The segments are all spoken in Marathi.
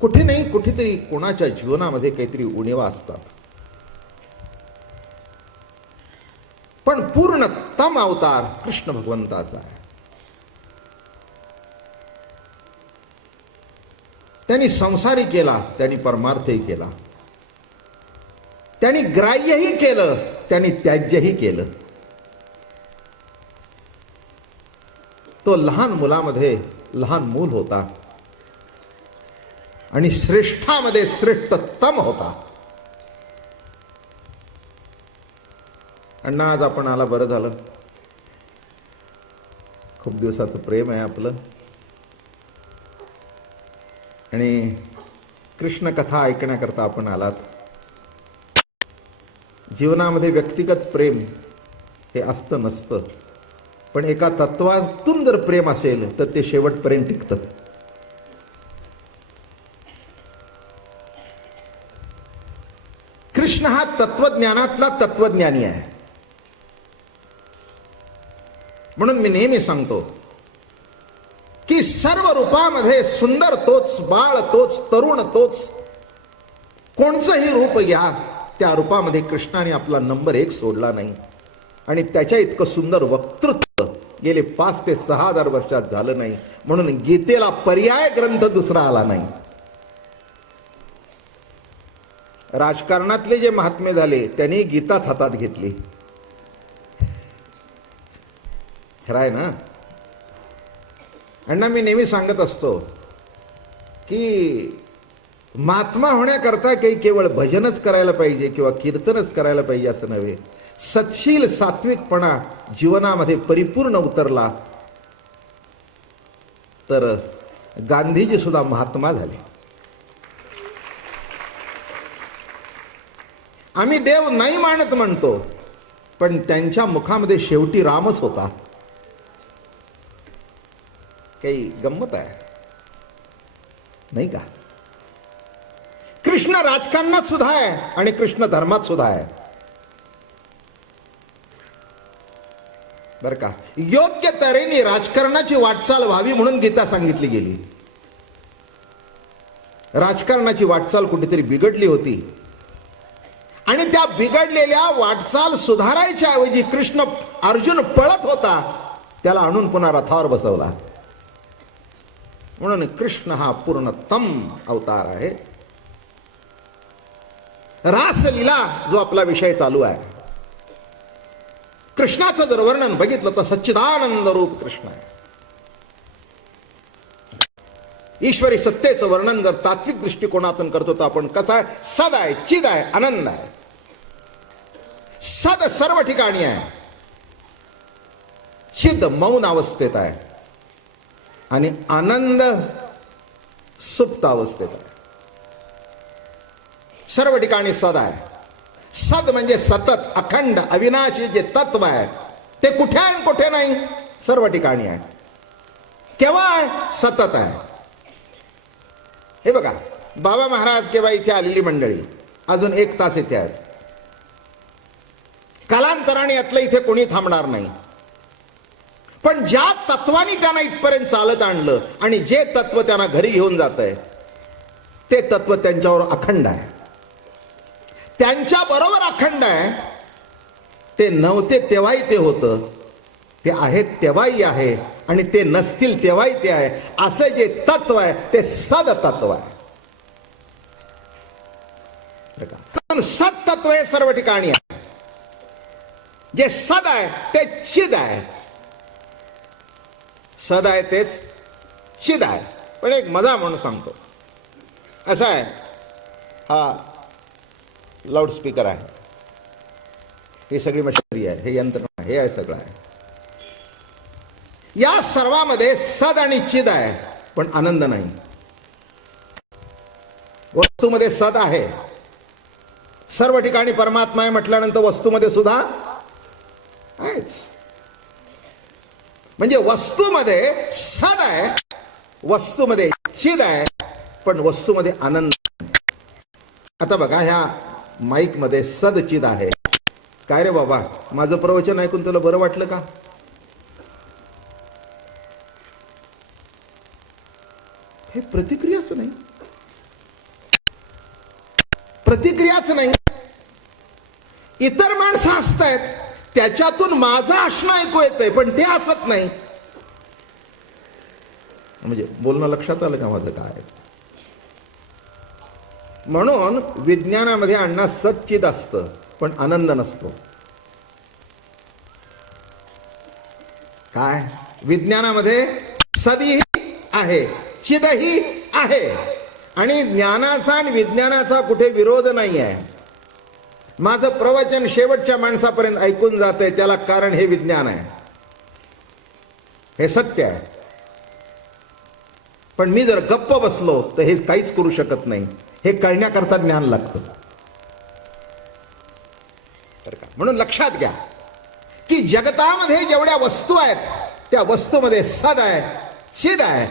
कुठे नाही कुठेतरी कोणाच्या जीवनामध्ये काहीतरी उणिवा असतात, पण पूर्णतम अवतार कृष्ण भगवंताचा आहे. त्यांनी संसारही केला, त्यांनी परमार्थही केला, त्यांनी ग्राह्यही केलं, त्यांनी त्याज्यही केलं. तो लहान मुलामध्ये लहान मूल होता आणि श्रेष्ठामध्ये श्रेष्ठतम होता. अण्णा आज आपण आला, बरं झालं. खूप दिवसाचं प्रेम आहे आपलं आणि कृष्ण कथा ऐकण्याकरता आपण आलात. जीवनामध्ये व्यक्तिगत प्रेम हे असतं नसतं, पण एका तत्वातून जर प्रेम असेल तर ते शेवटपर्यंत टिकतं. कृष्ण हा तत्वज्ञानातला तत्वज्ञानी आहे. म्हणून मी नेहमी सांगतो की सर्व रूपामध्ये सुंदर तोच, बाळ तोच, तरुण तोच, कोणचंही रूप घ्या, त्या रूपामध्ये कृष्णाने आपला नंबर 1 सोडला नाही. आणि त्याच्या इतकं सुंदर वक्तृत्व गेले 5 ते 6,000 वर्षात झालं नाही. म्हणून गीतेला पर्याय ग्रंथ दुसरा आला नाही. राजकारणातले जे महात्मे झाले त्यांनी गीताच हातात घेतली. खरं आहे ना अण्णा? मी नेहमी सांगत असतो की महात्मा होण्याकरता काही केवळ भजनच करायला पाहिजे किंवा कीर्तनच करायला पाहिजे असं नव्हे. सत्शील सात्विकपणा जीवनामध्ये परिपूर्ण उतरला तर गांधीजी सुद्धा महात्मा झाले. आम्ही देव नाही मानत म्हणतो, पण त्यांच्या मुखामध्ये शेवटी रामच होता. काही गंमत आहे नाही का? कृष्ण राजकारणात सुद्धा आहे आणि कृष्ण धर्मात सुद्धा आहे. बर का? योग्य तऱ्हेने राजकारणाची वाटचाल व्हावी म्हणून गीता सांगितली गेली. राजकारणाची वाटचाल कुठेतरी बिघडली होती आणि त्या बिघडलेल्या वाटचाल सुधारायच्या ऐवजी कृष्ण, अर्जुन पळत होता, त्याला आणून पुन्हा रथावर बसवला. म्हणून कृष्ण हा पूर्णतम अवतार आहे. रासलीला जो आपला विषय चालू आहे, कृष्णाचं जर वर्णन बघितलं तर सच्चिदानंद रूप कृष्ण आहे. ईश्वरी सत्तेचं वर्णन जर तात्विक दृष्टिकोनातून करतो तर आपण कसं आहे? सद आहे, चिद आहे, आनंद आहे. सद सर्व ठिकाणी आहे, चिद मौन अवस्थेत आहे आणि आनंद सुप्त अवस्थेत आहे. सर्व ठिकाणी सद आहे. सद म्हणजे सतत, अखंड, अविनाशी जे तत्व आहे ते कुठे आहे कुठे नाही, सर्व ठिकाणी आहे. केव्हा आहे? सतत आहे. हे बघा, बाबा महाराज केव्हा इथे आलेली मंडळी अजून 1 तास इथे आहेत. कालांतराने यातलं इथे कोणी थांबणार नाही. पण ज्या तत्वाने त्यांना इथपर्यंत चालत आणलं आणि जे तत्व त्यांना घरी घेऊन जात आहे ते तत्व त्यांच्यावर अखंड आहे. त्यांच्या बरोबर अखंड आहे. ते नव्हते तेव्हाही ते होतं, ते आहेत तेव्हाही आहे आणि ते नसतील तेव्हाही ते आहे. असं जे तत्व आहे ते सद तत्व आहे. कारण सत तत्व हे सर्व ठिकाणी आहे. जे सद आहे ते चिद आहे. सद आहे तेच चिद आहे. पण एक मजा म्हणून सांगतो, असं आहे, हा लाऊडस्पीकर आहे, ही सगळी मशिनरी आहे, हे यंत्रणा, हे आहे, सगळं आहे. या सर्वामध्ये सद आणि चिद आहे, पण आनंद नाही. वस्तूमध्ये सद आहे, सर्व ठिकाणी परमात्मा आहे म्हटल्यानंतर वस्तूमध्ये सुद्धा आहेच. म्हणजे वस्तूमध्ये सद आहे, वस्तूमध्ये चिद आहे, पण वस्तूमध्ये आनंद. आता बघा, ह्या माईक मध्ये सद चिद आहे. काय रे बाबा, माझं प्रवचन ऐकून तुला बरं वाटलं का? हे प्रतिक्रियाच नाही. प्रतिक्रियाच नाही. इतर माणसं हसतायत, त्याच्यातून माझं हसणं ऐकू येतंय, पण ते हसत नाही. म्हणजे बोलणं लक्षात आलं का माझं काय? म्हणून विज्ञानामध्ये अण्णा सच्चिद असतं, पण आनंद नसतो. काय? विज्ञानामध्ये सदही आहे, चिदही आहे, आणि ज्ञानाचा आणि विज्ञानाचा कुठे विरोध नाही आहे. माझं प्रवचन शेवटच्या माणसापर्यंत ऐकून जातंय, त्याला कारण हे विज्ञान आहे, हे सत्य आहे. पण मी जर गप्प बसलो तर हे काहीच करू शकत नाही. हे कळण्याकरता ज्ञान लागतं. म्हणून लक्षात घ्या की जगतामध्ये जेवढ्या वस्तू आहेत त्या वस्तूमध्ये सद आहे, चिद आहे.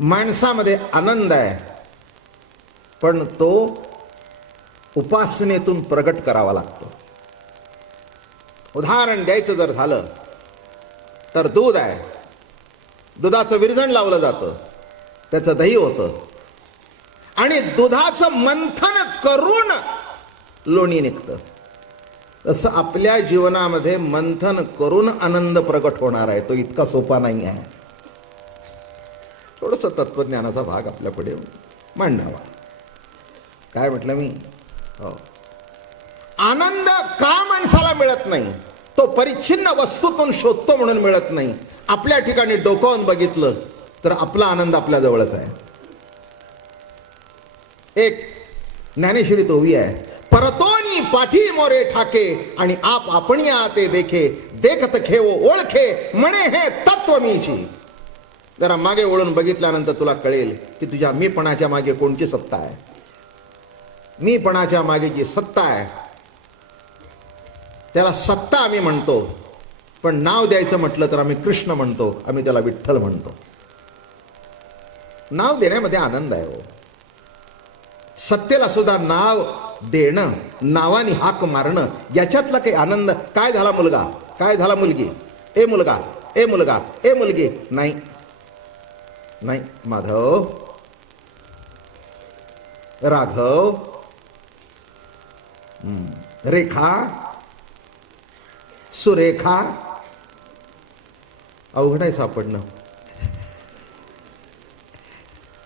माणसामध्ये आनंद आहे, पण तो उपासनेतून प्रगट करावा लागतो. उदाहरण द्यायचं जर झालं तर दूध आहे, दुधाचं विरजण लावलं जातं, त्याचं दही होतं, आणि दुधाचं मंथन करून लोणी निघतं. तसं आपल्या जीवनामध्ये मंथन करून आनंद प्रगट होणार आहे. तो इतका सोपा नाही आहे. थोडंसं तत्वज्ञानाचा भाग आपल्या पुढे मांडावा. काय म्हटलं मी? हो, आनंद का माणसाला मिळत नाही? तो परिच्छिन्न वस्तूतून शोधतो म्हणून मिळत नाही. आपल्या ठिकाणी डोकावून बघितलं तर आपला आनंद आपल्या जवळच आहे. एक ज्ञानेश्वरीत ओवी आहे, परतोनी पाठी मोरे ठाके आणि आप आपणिया ते देखे, देखत खेवो ओळखे म्हणे हे तत्व मीची. जरा मागे वळून बघितल्यानंतर तुला कळेल की तुझ्या मीपणाच्या मागे कोणती सत्ता आहे. मीपणाच्या मागे जी सत्ता आहे त्याला सत्ता आम्ही म्हणतो, पण नाव द्यायचं म्हटलं तर आम्ही कृष्ण म्हणतो, आम्ही त्याला विठ्ठल म्हणतो. नाव देण्यामध्ये आनंद आहे हो. सत्तेला सुद्धा नाव देणं, नावाने हाक मारणं, याच्यातला काही आनंद. काय झाला मुलगा, काय झाला मुलगी, ए मुलगा, ए मुलगा, ए मुलगी, नाही नाही. माधव, राघव, रेखा, सुरेखा, अवघड आहे सापडणं,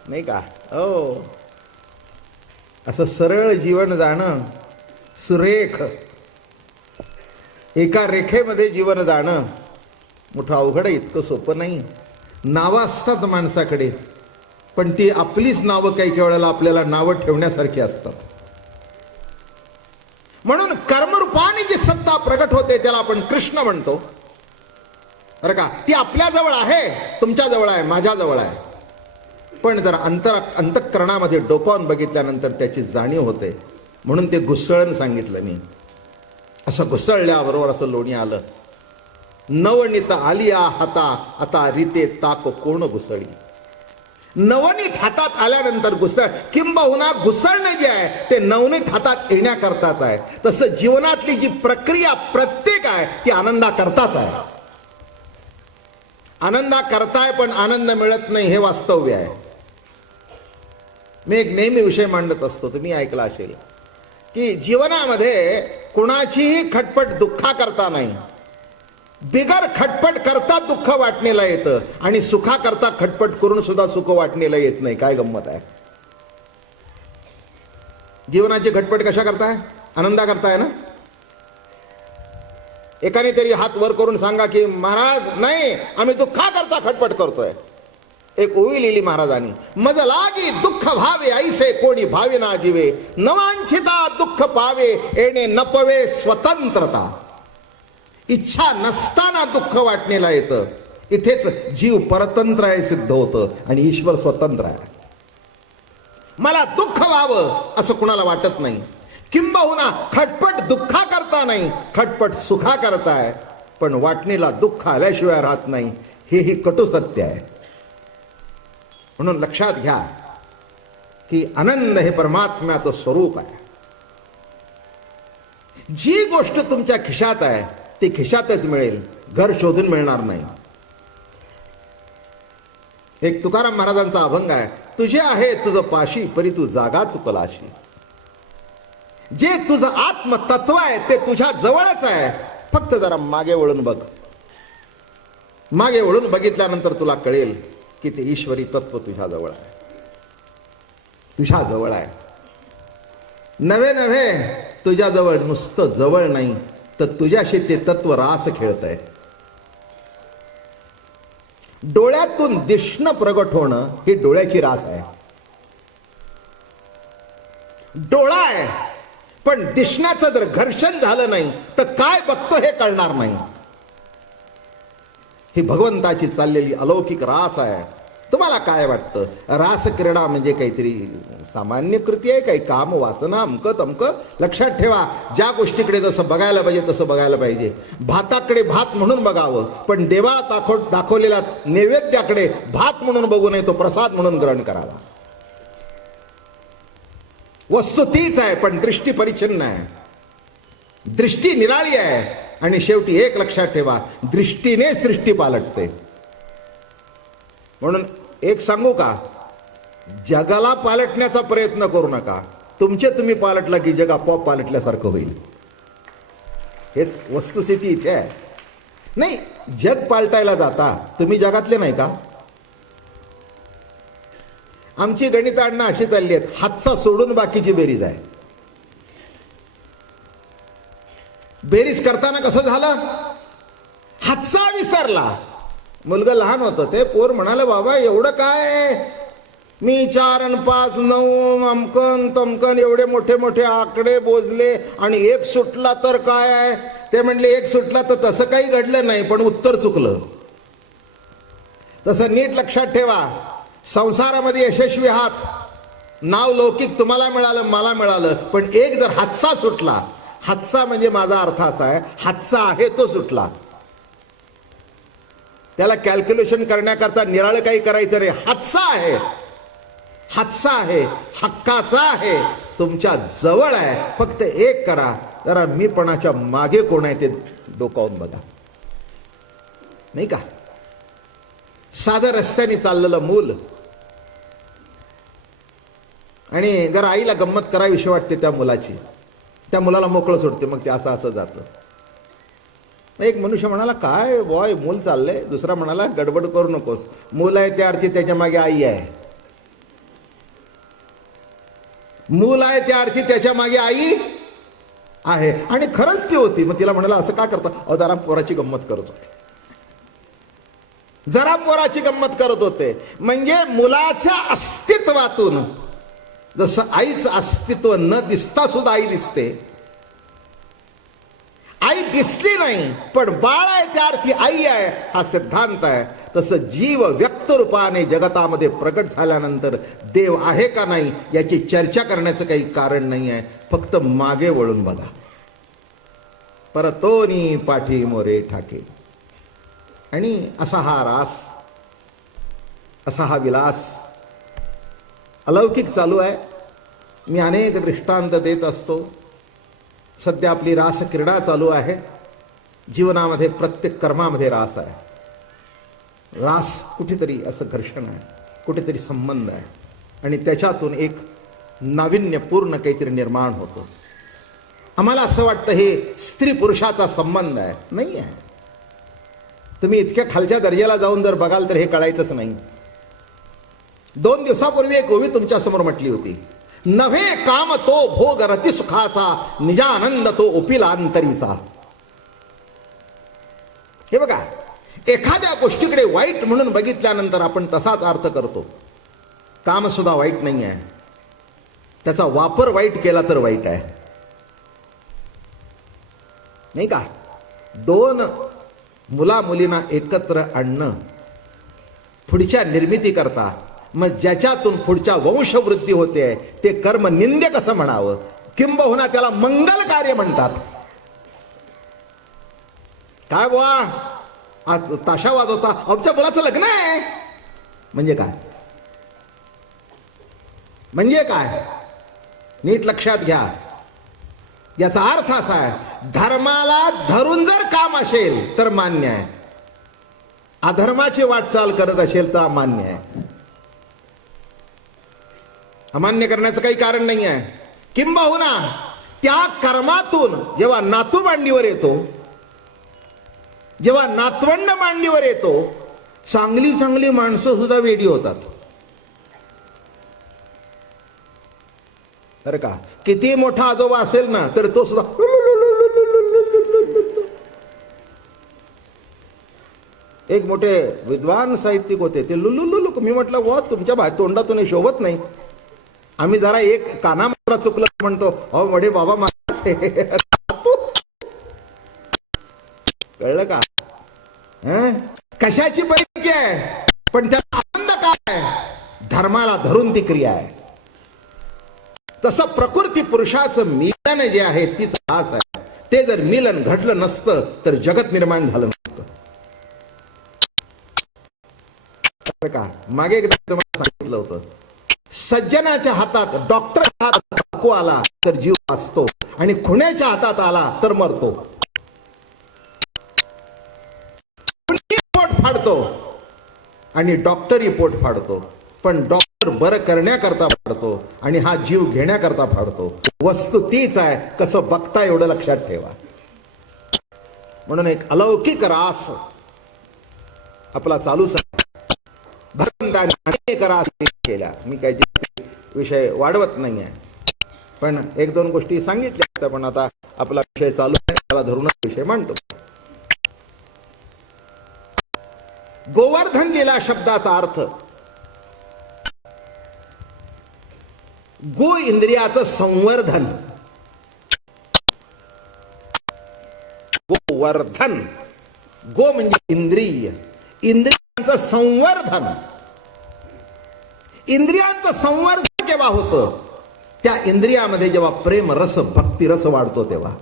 नाही का? हो, असं सरळ जीवन जाणं, सुरेख एका रेखेमध्ये जीवन जाणं मोठं अवघड आहे. इतकं सोपं नाही. नावं असतात माणसाकडे, पण ती आपलीच नावं काही काही वेळेला आपल्याला नावं ठेवण्यासारखी असतात. म्हणून कर्मरूपाने जी सत्ता प्रगट होते त्याला आपण कृष्ण म्हणतो, बरं का? ती आपल्या जवळ आहे, तुमच्या जवळ आहे, माझ्या जवळ आहे. पण जर अंतःकरणामध्ये डोकावून बघितल्यानंतर त्याची जाणीव होते. म्हणून ते घुसळण सांगितलं मी. असं घुसळल्याबरोबर असं लोणी आलं. नवनीत आलिया हाता आता रीते ताक कोण घुसळी. नवनीत हातात आल्यानंतर घुसळ, किंबहुना घुसळणे जे आहे ते नवनीत हातात येण्याकरताच आहे. तसं जीवनातली जी प्रक्रिया प्रत्येक आहे ती आनंदा करताच आहे. आनंदा करताय पण आनंद मिळत नाही, हे वास्तव्य आहे. मी एक नेहमी विषय मांडत असतो, तुम्ही ऐकला असेल की जीवनामध्ये कुणाचीही खटपट दुःखा करता नाही. बिगर खटपट करता दुःख वाटणीला येतं, आणि सुखा करता खटपट करून सुद्धा सुख वाटणीला येत नाही. काय गंमत आहे? जीवनाची खटपट कशा करताय? आनंदा करताय ना. एकाने तरी हात वर करून सांगा की महाराज नाही, आम्ही दुःखा करता खटपट करतोय. एक ओवी लिहिली महाराजांनी, मज लागी दुःख भावे ऐसे कोणी भावे ना जीवे, नवांछिता दुःख पावे येणे नपवे स्वतंत्रता. इच्छा नसताना दुःख वाटणीला येतं. इथेच जीव परतंत्र आहे सिद्ध होतं आणि ईश्वर स्वतंत्र आहे. मला दुःख व्हावं असं कुणाला वाटत नाही. किंबहुना खटपट दुःखा करता नाही, खटपट सुखा करताय, पण वाटणीला दुःख आल्याशिवाय राहत नाही. हेही कटू सत्य आहे. म्हणून लक्षात घ्या की आनंद हे परमात्म्याचं स्वरूप आहे. जी गोष्ट तुमच्या खिशात आहे ती खिशातच मिळेल, घर शोधून मिळणार नाही. एक तुकाराम महाराजांचा अभंग आहे, तुझे आहे तुझं पाशी परी तू जागाच पलाशी. जे तुझं आत्मतत्व आहे ते तुझ्या जवळच आहे. फक्त जरा मागे वळून बघ. मागे वळून बघितल्यानंतर तुला कळेल की ते ईश्वरी तत्व तुझ्या जवळ आहे, तुझ्या जवळ आहे. नव्हे नव्हे तुझ्याजवळ नुसतं जवळ नाही तर तुझ्याशी ते तत्व रास खेळत आहे. डोळ्यातून दिसणं प्रगट होणं ही डोळ्याची रास आहे. डोळा आहे पण दिसण्याचं जर घर्षण झालं नाही तर काय बघतो हे कळणार नाही. ही भगवंताची चाललेली अलौकिक रास आहे. तुम्हाला काय वाटतं, रास क्रीडा म्हणजे काहीतरी सामान्य कृती आहे, काही काम वासना अमकं तमकं? लक्षात ठेवा, ज्या गोष्टीकडे जसं बघायला पाहिजे तसं बघायला पाहिजे. भाताकडे भात म्हणून बघावं, पण देवाला दाखवलेल्या नैवेद्याकडे भात म्हणून बघू नये, तो प्रसाद म्हणून ग्रहण करावा. वस्तू तीच आहे पण दृष्टी परिच्छिन्न आहे, दृष्टी निराळी आहे. आणि शेवटी एक लक्षात ठेवा, दृष्टीने सृष्टी पालटते. म्हणून एक सांगू का, जगाला पालटण्याचा प्रयत्न करू नका. तुमचे तुम्ही पालटला की जग आपोआप पालटल्यासारखं होईल. हेच वस्तुस्थिती इथे आहे. नाही, जग पालटायला जाता तुम्ही जगातले नाही का? आमची गणित आणणं अशी चालली आहेत, हातचा सोडून बाकीची बेरीज आहे. बेरीज करताना कसं झालं, हातचा विसरला. मुलगा लहान होतं ते पोर म्हणाले, बाबा एवढं काय, मी 4 आणि 5 9 अमकन तमकन एवढे मोठे मोठे आकडे बोजले आणि एक सुटला तर काय आहे. ते म्हणले एक सुटला तर तसं काही घडलं नाही पण उत्तर चुकलं. तसं नीट लक्षात ठेवा, संसारामध्ये यशस्वी आहात, नाव लौकिक तुम्हाला मिळालं मला मिळालं, पण एक जर हातचा सुटला, हातचा म्हणजे माझा अर्थ असा आहे, हातचा आहे तो सुटला. त्याला कॅल्क्युलेशन करण्याकरता निराळं काही करायचं नाही. हातचा आहे, हातचा आहे, हक्काचा आहे, तुमच्या जवळ आहे. फक्त एक करा, जरा मीपणाच्या मागे कोण आहे ते डोकावून बघा. नाही का, साधं रस्त्याने चाललेलं मूल आणि जरा आईला गंमत करावीशी वाटते त्या मुलाची, त्या मुलाला मोकळं सोडते, मग ते असं असं जातं. एक मनुष्य म्हणाला, काय बॉय मूल चाललंय. दुसरा म्हणाला, गडबड करू नकोस, मूल आहे त्या अर्थी त्याच्या मागे आई आहे. मूल आहे त्या अर्थी त्याच्या मागे आई आहे. आणि खरंच ती होती. मग तिला म्हणाला, असं का करता? अहो जरा पोराची गंमत करत होते, जरा पोराची गंमत करत होते. म्हणजे मुलाच्या अस्तित्वातून जसं आईचं अस्तित्व न दिसता सुद्धा आई दिसते, आई दिसली नाही पण बाळ आहे त्या अर्थी आई आहे हा सिद्धांत आहे. तसं जीव व्यक्त रूपाने जगतामध्ये प्रकट झाल्यानंतर देव आहे का नाही याची चर्चा करण्याचं काही कारण नाही आहे. फक्त मागे वळून बघा. परतोनी पाठी मोरे ठाके. आणि असा हा रास, असा हा विलास अलौकिक चालू आहे. मी अनेक दृष्टांत देत असतो. सध्या आपली रास क्रीडा चालू आहे. जीवनामध्ये प्रत्येक कर्मामध्ये रास आहे. रास कुठेतरी असं घर्षण आहे, कुठेतरी संबंध आहे आणि त्याच्यातून एक नाविन्यपूर्ण काहीतरी निर्माण होतं. आम्हाला असं वाटतं हे स्त्री पुरुषाचा संबंध आहे. नाही आहे. तुम्ही इतक्या खालच्या दर्जाला जाऊन जर बघाल तर हे कळायचंच नाही. 2 दिवसापूर्वी एक ओवी तुमच्या समोर म्हटली होती, नव्हे काम तो भोग रती सुखाचा, निजानंद तो ओपिलांतरीचा. हे बघा, एखाद्या गोष्टीकडे वाईट म्हणून बघितल्यानंतर आपण तसाच अर्थ करतो. काम सुद्धा वाईट नाही आहे, त्याचा वापर वाईट केला तर वाईट आहे. नाही का? 2 मुला मुलींना एकत्र आणणं पुढच्या निर्मिती करता, मग ज्याच्यातून पुढच्या वंशवृद्धी होते ते कर्म निंद्य कसं म्हणावं, किंबहुना त्याला मंगल कार्य म्हणतात. काय बुवा आज ताशा वाजवता, आमच्या मुलाचं लग्न आहे म्हणजे काय, म्हणजे काय? नीट लक्षात घ्या. याचा अर्थ असा आहे, धर्माला धरून जर काम असेल तर मान्य आहे, अधर्माची वाटचाल करत असेल तर अमान्य आहे. अमान्य करण्याचं काही कारण नाही आहे. किंबहुना त्या कर्मातून जेव्हा नातू मांडीवर येतो, जेव्हा नातवंड मांडीवर येतो, चांगली चांगली माणसं सुद्धा वेडी होतात. अरे का किती मोठा आजोबा असेल ना तर तो सुद्धा. एक मोठे विद्वान साहित्यिक होते, ते लुलुलुलु. मी म्हटलं वा तुमच्या तोंडातून शोभत नाही. आम्ही जरा एक काना मात्र चुकलं म्हणतो, अहो मडे बाबा कळलं का? कशाची परीक्षा आहे, पण त्याचा आनंद काय? धर्माला धरून ती क्रिया आहे. तसं प्रकृती पुरुषाचं मिलन जे आहे तीच आस आहे. ते जर मिलन घडलं नसतं तर जगत निर्माण झालं नसतं. का मागे एकदा तुम्हाला सांगितलं होतं, सज्जनाच्या हातात डॉक्टर हातात चाकू आला तर जीव वाचतो आणि खुण्याच्या हातात आला तर मरतो. पोट फाडतो आणि डॉक्टरही पोट फाडतो, पण डॉक्टर बरं करण्याकरता फाडतो आणि हा जीव घेण्याकरता फाडतो. वस्तू तीच आहे, कसं बघता एवढं लक्षात ठेवा. म्हणून एक अलौकिक रास आपला चालूच आहे. भगवंताने अनेक रास केल्या. मी काही विषय वाढवत नाही आहे, पण एक दोन गोष्टी सांगितल्या. पण आता आपला विषय चालू आहे, त्याला धरूनच विषय मांडतो. गोवर्धन लीला शब्दाचा अर्थ गो इंद्रियाचं संवर्धन. गोवर्धन, गो म्हणजे इंद्रिय, इंद्रियांचं संवर्धन. इंद्रियांचं संवर्धन केव्हा होतं? त्या इंद्रियामध्ये जेव्हा प्रेम रस भक्ती रस वाढतो तेव्हा.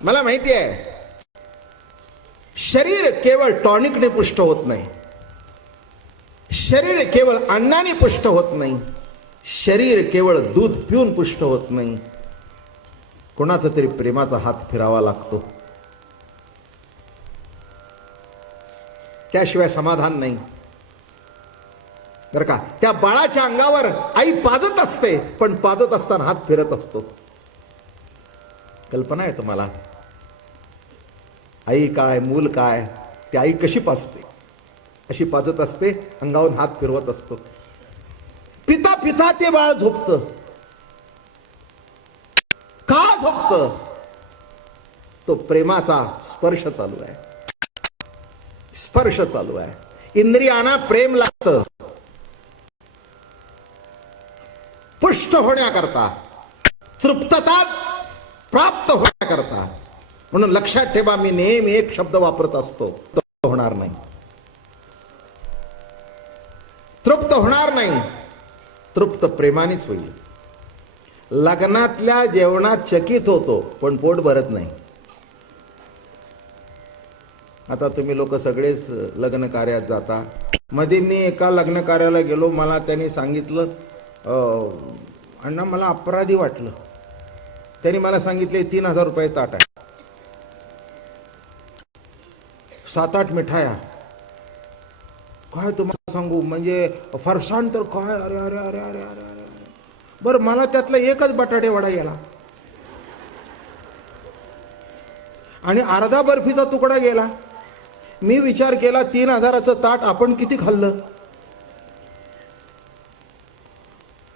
मला माहिती आहे शरीर केवळ टॉनिकने पुष्ट होत नाही, शरीर केवळ अन्नाने पुष्ट होत नाही, शरीर केवळ दूध पिऊन पुष्ट होत नाही. कोणाचा तरी प्रेमाचा हात फिरावा लागतो, त्याशिवाय समाधान नाही. बरं का, त्या बाळाच्या अंगावर आई पाजत असते, पण पाजत असताना हात फिरत असतो. कल्पना आहे तुम्हाला? आई काय मूल काय, ती आई कशी पाजते? अशी पाजत असते, अंगावरून हात फिरवत असतो. पिता पिता ते बाळ झोपतं. का झोपतं? तो प्रेमाचा स्पर्श चालू आहे, स्पर्श चालू आहे. इंद्रियांना प्रेम लागतं पुष्ट होण्याकरता, तृप्तता प्राप्त होण्याकरता. म्हणून लक्षात ठेवा, मी नेहमी एक शब्द वापरत असतो, तृप्त होणार नाही. तृप्त होणार नाही, तृप्त प्रेमानेच होईल. लग्नातल्या जेवणात चकित होतो पण पोट भरत नाही. आता तुम्ही लोक सगळेच लग्न कार्यात जाता. मध्ये मी एका लग्न कार्याला गेलो, मला त्यांनी सांगितलं, अण्णा मला अपराधी वाटलं. त्यांनी मला सांगितले 3000 रुपये ताट आहे, 7-8 मिठाया. काय तुम्हाला सांगू, म्हणजे फरसाण तर काय, अरे अरे अरे अरे अरे अरे. बरं, मला त्यातला एकच बटाटे वडा गेला आणि अर्धा बर्फीचा तुकडा गेला. मी विचार केला 3000चं ताट आपण किती खाल्लं,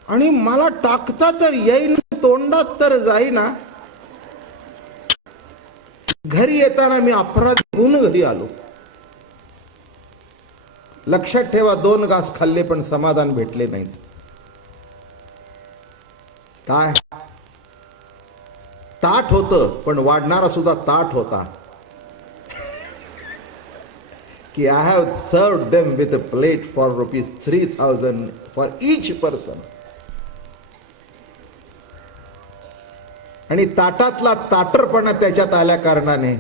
आणि मला टाकता तर येईन, तोंडात तर जाईना. घरी येताना मी अपराधी होऊन घरी आलो. लक्षात ठेवा, 2 घास खाल्ले पण समाधान भेटले नाहीत. काय ताट होतं, पण वाढणारा सुद्धा ताट होता. की I have served them with a plate for ₹3000 for each person. आणि ताटातला ताटरपणा त्याच्यात आल्या कारणाने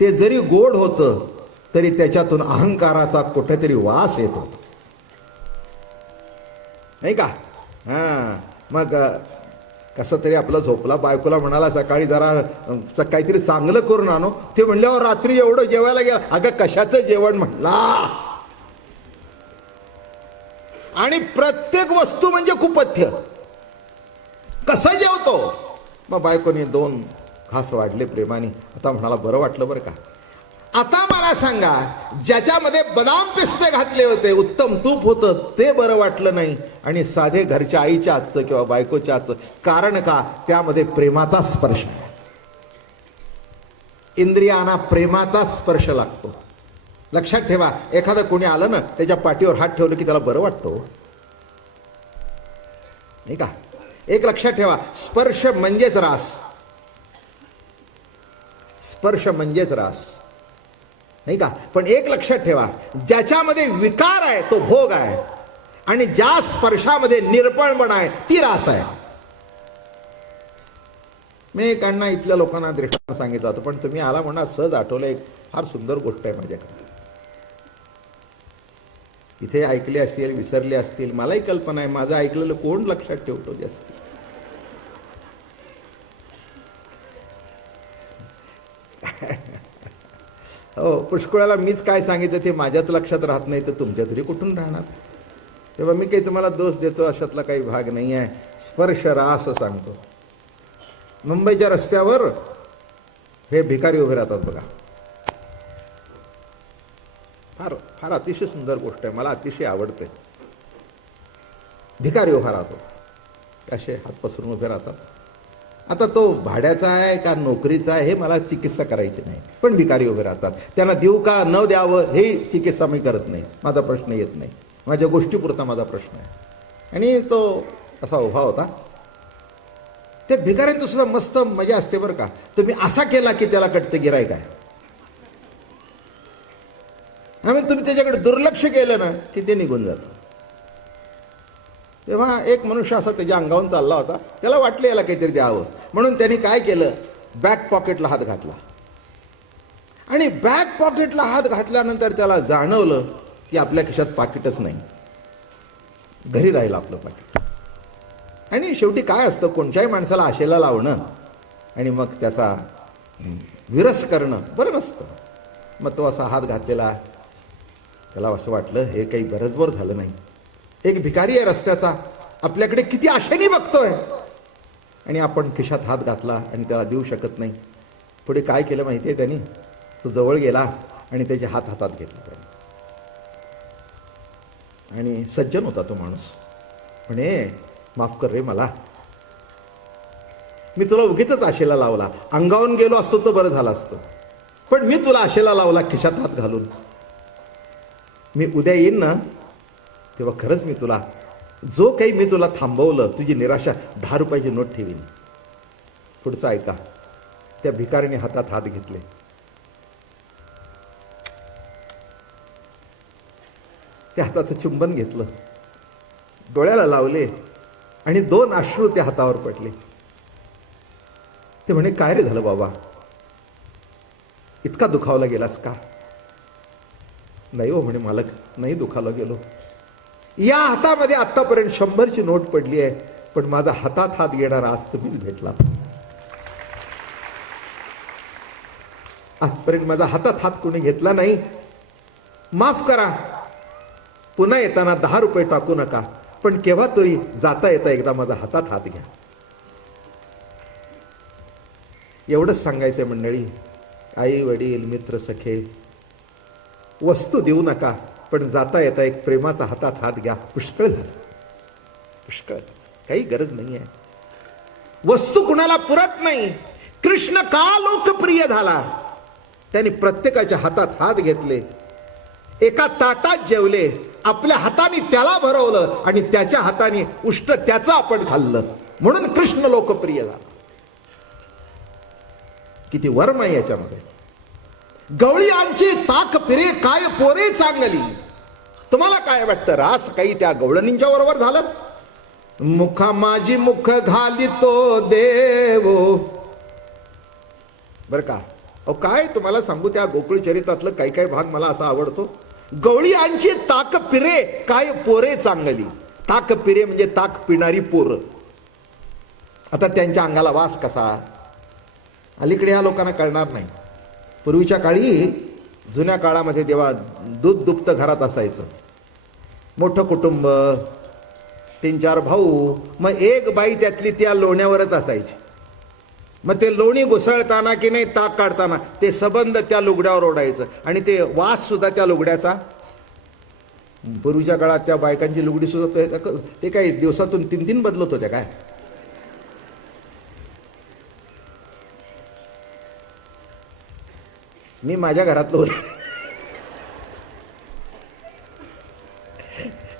ते जरी गोड होतं तरी त्याच्यातून अहंकाराचा कुठेतरी वास येत होता, नाही का? मग कसं तरी आपलं झोपला. बायकोला म्हणाला सकाळी जरा काहीतरी चांगलं करून आणो. ते म्हणल्यावर रात्री एवढं जेवायला गेला. अगं कशाचं जेवण म्हणला. आणि प्रत्येक वस्तू म्हणजे कुपथ्य. कसं जेवतो? मग बायकोने 2 घास वाढले प्रेमाने. आता म्हणाला बरं वाटलं बरं का. आता मला सांगा, ज्याच्यामध्ये बदाम पिस्ते घातले होते, उत्तम तूप होतं, ते बरं वाटलं नाही, आणि साधे घरच्या आईच्या हातचं किंवा बायकोच्या हातचं. कारण का? त्यामध्ये प्रेमाचा स्पर्श आहे. इंद्रियांना प्रेमाचा स्पर्श लागतो. लक्षात ठेवा, एखादं कोणी आलं ना, त्याच्या पाठीवर हात ठेवलं की त्याला बरं वाटतं, नाही का? एक लक्षात ठेवा, स्पर्श म्हणजेच रास. स्पर्श म्हणजेच रास, नाही का? पण एक लक्षात ठेवा, ज्याच्यामध्ये विकार आहे तो भोग आहे, आणि ज्या स्पर्शामध्ये निरपणपणा आहे ती रास आहे. मी एकांना इथल्या लोकांना दृष्टांत सांगितलं होतं, पण तुम्ही आला म्हणा सहज आठवलं. एक फार सुंदर गोष्ट आहे माझ्याकडे. इथे ऐकले असेल, विसरले असतील, मलाही कल्पना आहे. माझं ऐकलेलं कोण लक्षात ठेवतो जास्त? हो, पुष्कळाला मीच काय सांगितलं ते माझ्याच लक्षात राहत नाही, तर तुमच्या तरी कुठून राहणार? तेव्हा मी काही तुम्हाला दोष देतो अशातला काही भाग नाही आहे. स्पर्श रास सांगतो. मुंबईच्या रस्त्यावर हे भिकारी उभे राहतात बघा. फार फार अतिशय सुंदर गोष्ट आहे, मला अतिशय आवडते. भिकारी उभा राहतो, असे हात पसरून उभे राहतात. आता तो भाड्याचा आहे का नोकरीचा आहे हे मला चिकित्सा करायची नाही, पण भिकारी उभे राहतात. त्यांना देऊ का न द्यावं हे चिकित्सा मी करत नाही, माझा प्रश्न येत नाही. माझ्या गोष्टीपुरता माझा प्रश्न आहे. आणि तो असा उभा होता. त्या भिकाऱ्यांचं सुद्धा मस्त मजा असते बरं का. तुम्ही असा केला की त्याला कटतं गिराईक आहे, आणि तुम्ही त्याच्याकडे दुर्लक्ष केलं ना की ते निघून जातं. तेव्हा एक मनुष्य असा त्याच्या अंगावरून चालला होता. त्याला वाटलं याला काहीतरी द्यावं, म्हणून त्यांनी काय केलं, बॅक पॉकेटला हात घातला. आणि बॅक पॉकेटला हात घातल्यानंतर त्याला जाणवलं की आपल्या खिशात पाकिटच नाही. घरी राहिलं आपलं पाकिट. आणि शेवटी काय असतं, कोणत्याही माणसाला आशेला लावणं आणि मग त्याचा विरस करणं बरं नसतं. मग तो असा हात घातलेला, त्याला असं वाटलं हे काही बरंचबर झालं नाही. एक भिकारी आहे रस्त्याचा, आपल्याकडे किती आशेने बघतोय, आणि आपण खिशात हात घातला आणि त्याला देऊ शकत नाही. पुढे काय केलं माहिती आहे त्यांनी? तो जवळ गेला आणि त्याचे हात हातात घेतला त्याने. आणि सज्जन होता तो माणूस. म्हणे माफ कर रे मला, मी तुला उगीचच आशेला लावला. अंगावून गेलो असतो तर बरं झालं असतं, पण मी तुला आशेला लावला खिशात हात घालून. मी उद्या येईन ना तेव्हा खरंच मी तुला, जो काही मी तुला थांबवलं, तुझी निराशा, 10 रुपयाची नोट ठेवीन. पुढचं ऐका. त्या भिकारीने हातात हात घेतले. त्या हाताचं चुंबन घेतलं, डोळ्याला लावले, आणि 2 अश्रू त्या हातावर पडले. ते म्हणे काय रे झालं बाबा, इतका दुखावला गेलास का? नाही हो म्हणे मालक, नाही दुखावला गेलो. या हातामध्ये आतापर्यंत 100ची नोट पडली आहे, पण माझा हातात हात घेणारा आज तुम्हीच भेटला. आजपर्यंत माझा हातात हात कोणी घेतला नाही. माफ करा, पुन्हा येताना 10 रुपये टाकू नका, पण केव्हा तरी जाता येता एकदा माझा हातात हात घ्या. एवढंच सांगायचंय मंडळी. आई वडील मित्र सखे वस्तू देऊ नका, पण जाता येता एक प्रेमाचा हातात हात घ्या. पुष्कळ झालं, पुष्कळ, काही गरज नाही आहे. वस्तू कुणाला पुरत नाही. कृष्ण का लोकप्रिय झाला? त्यांनी प्रत्येकाच्या हातात हात घेतले, एका ताटात जेवले, आपल्या हाताने त्याला भरवलं, आणि त्याच्या हाताने उष्ट त्याचं आपण खाल्लं, म्हणून कृष्ण लोकप्रिय झाला. किती वर्म आहे याच्यामध्ये. गवळी आमची ताक पिरे काय पोरे चांगली. तुम्हाला काय वाटतं, रास काही त्या गवळणींच्या बरोबर झालं? मुखा माझी मुख घालितो देव. बर का? अहो काय तुम्हाला सांगू, त्या गोकुळ चरित्रातलं काही काही भाग मला असा आवडतो. गवळी आमची ताक पिरे काय पोरे चांगली. ताक पिरे म्हणजे ताक पिणारी पोरं. आता त्यांच्या अंगाला वास कसा? अलीकडे या लोकांना कळणार नाही. पूर्वीच्या काळी, जुन्या काळामध्ये जेव्हा दूध दुभतं घरात असायचं, मोठं कुटुंब, 3-4 भाऊ. मग एक बाई त्यातली त्या लोण्यावरच असायची. मग ते लोणी घुसळताना की नाही ताक काढताना ते सबंध त्या लुगड्यावर ओढायचं आणि ते वास सुद्धा त्या लुगड्याचा. पूर्वीच्या काळात त्या बायकांची लुगडी सुद्धा ते काय दिवसातून 3 बदलत होत्या काय. मी माझ्या घरातलं होतं.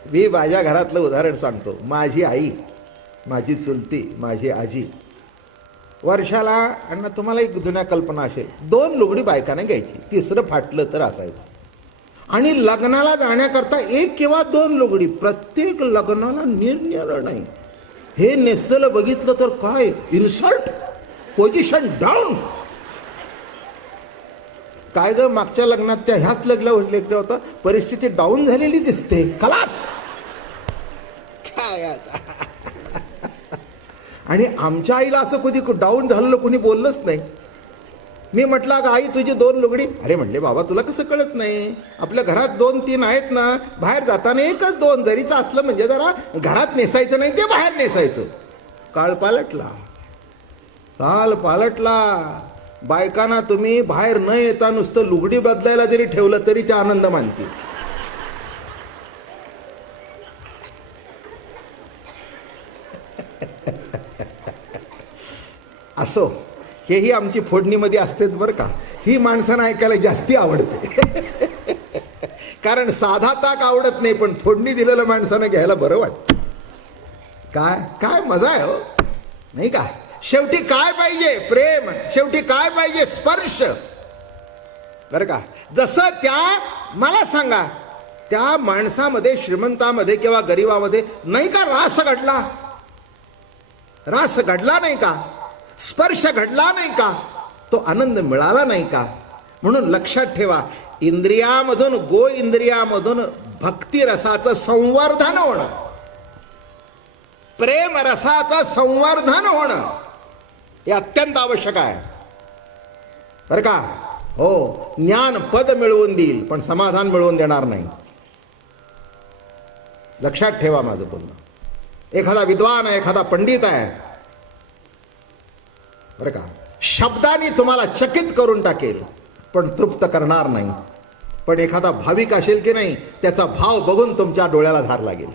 मी माझ्या घरातलं उदाहरण सांगतो. माझी आई, माझी चुलती, माझी आजी वर्षाला, आणि तुम्हाला एक जुन्या कल्पना असेल, 2 लुगडी बायकाने घ्यायची, 3रं फाटलं तर असायचं. आणि लग्नाला जाण्याकरता 1 किंवा 2 लुगडी, प्रत्येक लग्नाला निरनिराळं नाही. हे नेसलेलं बघितलं तर काय इन्सल्ट, पोझिशन डाऊन. काय ग, मागच्या लग्नात त्या ह्याच लग्न होतं, परिस्थिती डाऊन झालेली दिसते, खलास काय आता. आणि आमच्या आईला असं कधी डाऊन झालेलं कोणी बोललंच नाही. मी म्हटलं अगं आई तुझी 2 लुगडी. अरे म्हणले बाबा तुला कसं कळत नाही, आपल्या घरात 2-3 आहेत ना, बाहेर जाताना 1-2 जरीचं असलं म्हणजे जरा घरात नेसायचं नाही, ते बाहेर नेसायचं. काळ पालटला. बायकांना तुम्ही बाहेर न येता नुसतं लुगडी बदलायला जरी ठेवलं तरी ते आनंद मानतील. असो, हेही आमची फोडणीमध्ये असतेच बरं का. ही माणसांना ऐकायला जास्ती आवडते. कारण साधा ताक आवडत नाही, पण फोडणी दिलेलं माणसानं घ्यायला बरं वाटतं. काय मजा आहे हो, नाही का. शेवटी काय पाहिजे, प्रेम. शेवटी काय पाहिजे, स्पर्श, बरं का. जसं मला सांगा, त्या माणसामध्ये, श्रीमंतामध्ये किंवा गरिबामध्ये नाही का रास घडला नाही का, स्पर्श घडला नाही का, तो आनंद मिळाला नाही का. म्हणून लक्षात ठेवा, इंद्रियामधून, गो इंद्रियामधून भक्ती रसाचं संवर्धन होणं, प्रेम रसाचं संवर्धन होणं हे अत्यंत आवश्यक आहे बरं का. हो, ज्ञान पद मिळवून देईल पण समाधान मिळवून देणार नाही. लक्षात ठेवा माझं बोलणं. एखादा विद्वान आहे, एखादा पंडित आहे बरं का, शब्दांनी तुम्हाला चकित करून टाकेल पण तृप्त करणार नाही. पण एखादा भाविक असेल की नाही, त्याचा भाव बघून तुमच्या डोळ्याला धार लागेल.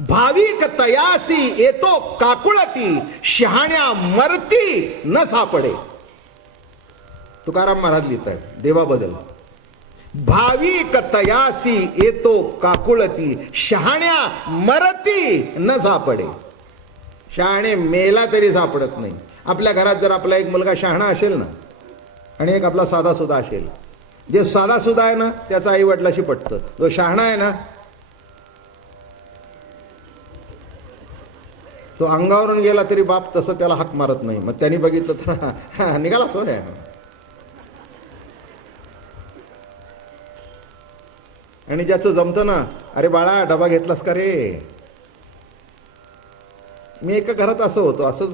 भाविक तयासी येतो काकुळती, शहाण्या मरती न सापडे. तुकाराम महाराज लिहितात देवाबद्दल. भाविक तयासी येतो काकुळती, शहाण्या मरती न सापडे. शहाणे मेला तरी सापडत नाही. आपल्या घरात जर आपला एक मुलगा शहाणा असेल ना, आणि एक आपला साधा सुद्धा असेल, जे साधा सुद्धा आहे ना त्याचा आई वडिलाशी पटतं, जो शहाणा आहे ना तो अंगावरून गेला तरी बाप तसं त्याला हाक मारत नाही. मग त्यांनी बघितलं तर निघाला सोय. आणि ज्याचं जमतं ना, अरे बाळा डबा घेतलास का रे. मी एका घरात असं होतो, असंच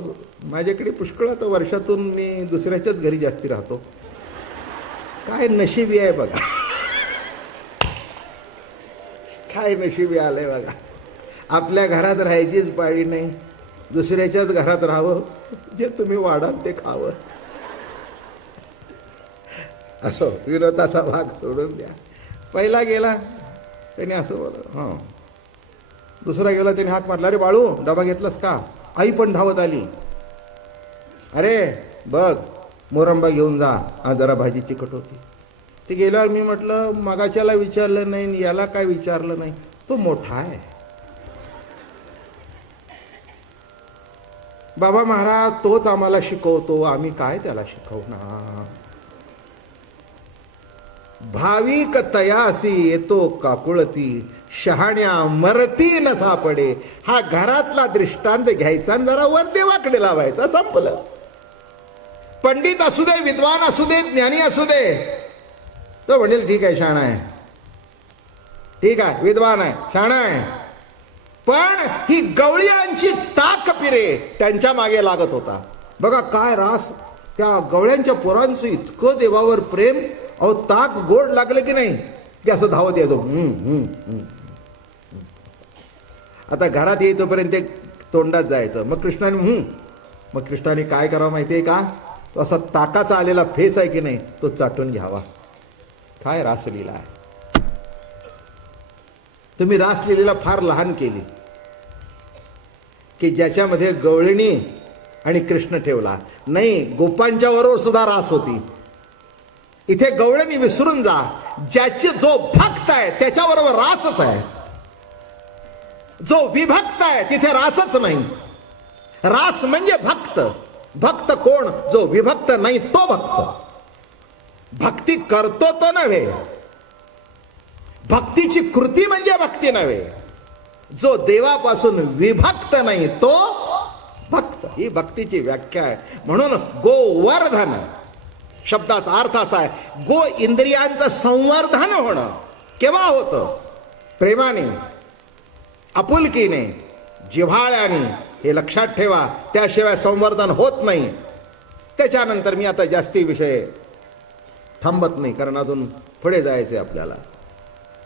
माझ्याकडे पुष्कळ, आता वर्षातून मी दुसऱ्याच्याच घरी जास्ती राहतो. काय नशिबी आहे बघा, काय नशिबी आलंय बघा. आपल्या घरात राहायचीच पाळी नाही, दुसऱ्याच्याच घरात राहावं, जे तुम्ही वाढाल ते खावं. असो, विरोधाचा भाग सोडून द्या. पहिला गेला त्याने असं बोललं, हां. दुसरा गेला त्याने हाक मारला, अरे बाळू डबा घेतलास का. आई पण धावत आली, अरे बघ मोरंबा घेऊन जा, आज जरा भाजी चिकट होती. ते गेल्यावर मी म्हटलं मगाच्याला विचारलं नाही, याला काय विचारलं नाही, तो मोठा आहे. बाबा महाराज तोच आम्हाला शिकवतो, आम्ही काय त्याला शिकवणार. भाविक तयासी येतो काकुळती, शहाण्या मरती न सापडे. हा घरातला दृष्टांत घ्यायचा आणि जरा वर देवाकडे लावायचा, संपलं. पंडित असू दे, विद्वान असू दे, ज्ञानी असू दे, तो म्हणेल ठीक आहे शहाणा आहे, ठीक आहे विद्वान आहे, शहाणा आहे. पण ही गवळ्यांची ताक पिरे त्यांच्या मागे लागत होता. बघा काय रास त्या गवळ्यांच्या पोरांचं, इतकं देवावर प्रेम. अहो ताक गोड लागलं की नाही की असं धावत येतो. आता घरात येईतोपर्यंत ते तोंडात जायचं. मग कृष्णाने मग कृष्णाने काय करावं माहिती आहे का? तो असा ताकाचा आलेला फेस आहे की नाही, तो चाटून घ्यावा. काय रासलीला आहे. तुम्ही रासलीलेला फार लहान केली की ज्याच्यामध्ये गवळणी आणि कृष्ण ठेवला. नाही, गोपांच्या बरोबर सुद्धा रास होती. इथे गवळणी विसरून जा. ज्याचे जो भक्त आहे त्याच्याबरोबर रासच आहे. जो विभक्त आहे तिथे रासच नाही. रास म्हणजे भक्त. भक्त कोण? जो विभक्त नाही तो भक्त. भक्ती करतो तो नव्हे, भक्तीची कृती म्हणजे भक्ती नव्हे. जो देवापासून विभक्त नाही तो भक्त. ही भक्तीची व्याख्या आहे. म्हणून गोवर्धन शब्दाचा अर्थ असा आहे, गो इंद्रियांचं संवर्धन होणं. केव्हा होतं? प्रेमाने, आपुलकीने, जिव्हाळ्याने. हे लक्षात ठेवा. त्याशिवाय संवर्धन होत नाही. त्याच्यानंतर मी आता जास्ती विषय थांबत नाही, कारण अजून पुढे जायचे आपल्याला.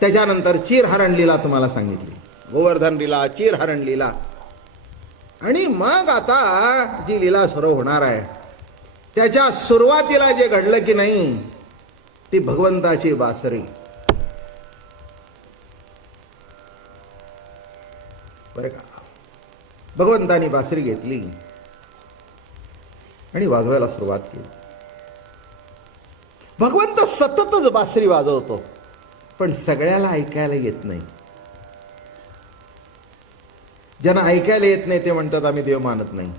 त्याच्यानंतर चीरहरण लीला तुम्हाला सांगितली. गोवर्धन लीला, चीरहरण लीला. आणि मग आता जी लीला सुरू होणार आहे त्याच्या सुरुवातीला जे घडलं की नाही, ती भगवंताची बासरी. बरं का? भगवंतानी बासरी घेतली आणि वाजवायला सुरुवात केली. भगवंत सततच बासरी वाजवतो, पण सगळ्याला ऐकायला येत नाही. ज्यांना ऐकायला येत नाही ते म्हणतात आम्ही देव मानत नाही.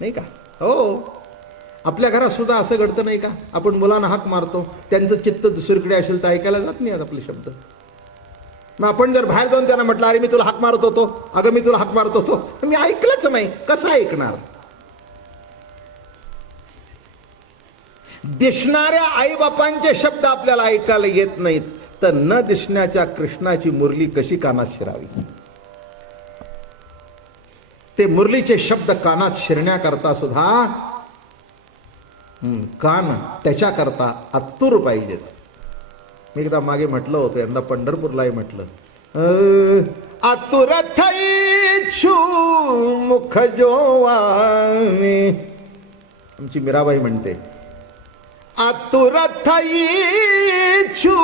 नाही का? हो, आपल्या घरात सुद्धा असं घडतं नाही का? आपण मुलांना हाक मारतो, त्यांचं चित्त दुसरीकडे असेल तर ऐकायला जात नाही आपले शब्द. मग आपण जर बाहेर जाऊन त्यांना म्हटलं अरे मी तुला हाक मारत होतो, अगं मी तुला हाक मारत होतो, मी ऐकलंच नाही, कसं ऐकणार? दिसणाऱ्या आईबापांचे शब्द आपल्याला ऐकायला येत नाहीत, तर न दिसण्याच्या कृष्णाची मुरली कशी कानात शिरावी? ते मुरलीचे शब्द कानात शिरण्याकरता सुद्धा कान त्याच्याकरता आतुर पाहिजेत. मी एकदा मागे म्हटलं होतं, यंदा पंढरपूरलाही म्हटलं, आतुर थैछु मुख जोवानी. आमची मीराबाई म्हणते, आतुर थैछु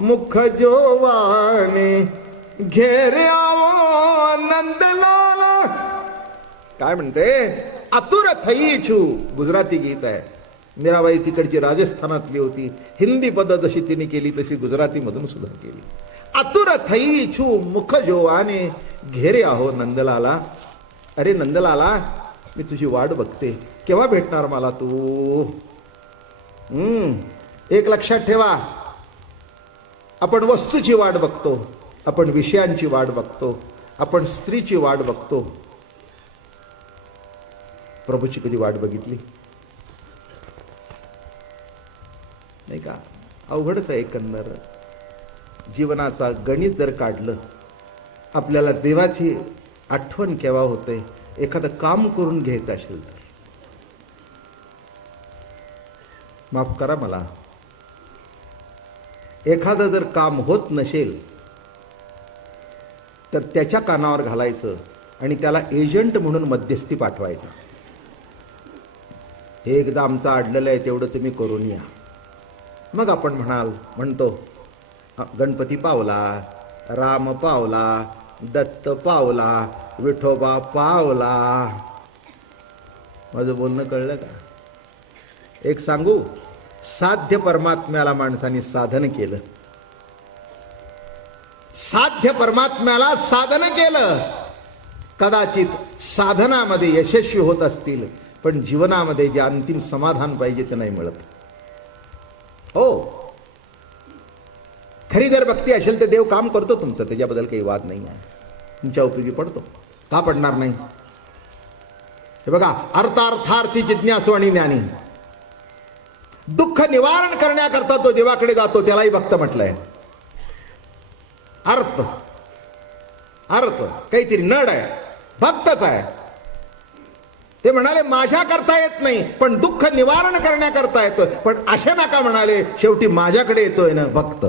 मुख जोवानी घेरे आवो नंदलाल. काय म्हणते? आतुर थैछु. गुजराती गीत आहे. मीराबाई तिकडची राजस्थानातली होती. हिंदी पद जशी तिने केली तशी गुजराती मधून सुद्धा केली. आतुर थैछु मुख जोवाने घेरे आहो नंदलाला. अरे नंदलाला, मी तुझी वाट बघते, केव्हा भेटणार मला तू? एक लक्षात ठेवा, आपण वस्तूची वाट बघतो, आपण विषयांची वाट बघतो, आपण स्त्रीची वाट बघतो. प्रभूची कधी वाट बघितली नाही का? अवघडच आहे. एकंदर जीवनाचा गणित जर काढलं, आपल्याला देवाची आठवण केव्हा होते? एखादं काम करून घ्यायचं असेल तर. माफ करा मला, एखादं जर काम होत नसेल तर त्याच्या कानावर घालायचं आणि त्याला एजंट म्हणून मध्यस्थी पाठवायचा. हे एकदा आमचं अडलेलं आहे, तेवढं तुम्ही करून या. मग आपण म्हणतो गणपती पावला, राम पावला, दत्त पावला, विठोबा पावला. माझं बोलणं कळलं का? एक सांगू, साध्य परमात्म्याला माणसाने साधन केलं. साध्य परमात्म्याला साधन केलं. कदाचित साधनामध्ये यशस्वी होत असतील, पण जीवनामध्ये जे अंतिम समाधान पाहिजे ते नाही मिळत. हो, खरी जर भक्ती असेल तर देव काम करतो तुमचं, त्याच्याबद्दल काही वाद नाही आहे. तुमच्या उपयोगी पडतो, का पडणार नाही? हे बघा, अर्थार्थार्थी जिज्ञासू आणि ज्ञानी. दुःख निवारण करण्याकरता तो देवाकडे जातो, त्यालाही भक्त म्हटलंय. अर्थ अर्थ काहीतरी नड आहे, भक्तच आहे. ते म्हणाले माझ्या करता येत नाही, पण दुःख निवारण करण्याकरता येतोय. पण असे नका म्हणाले, शेवटी माझ्याकडे येतोय ना भक्त.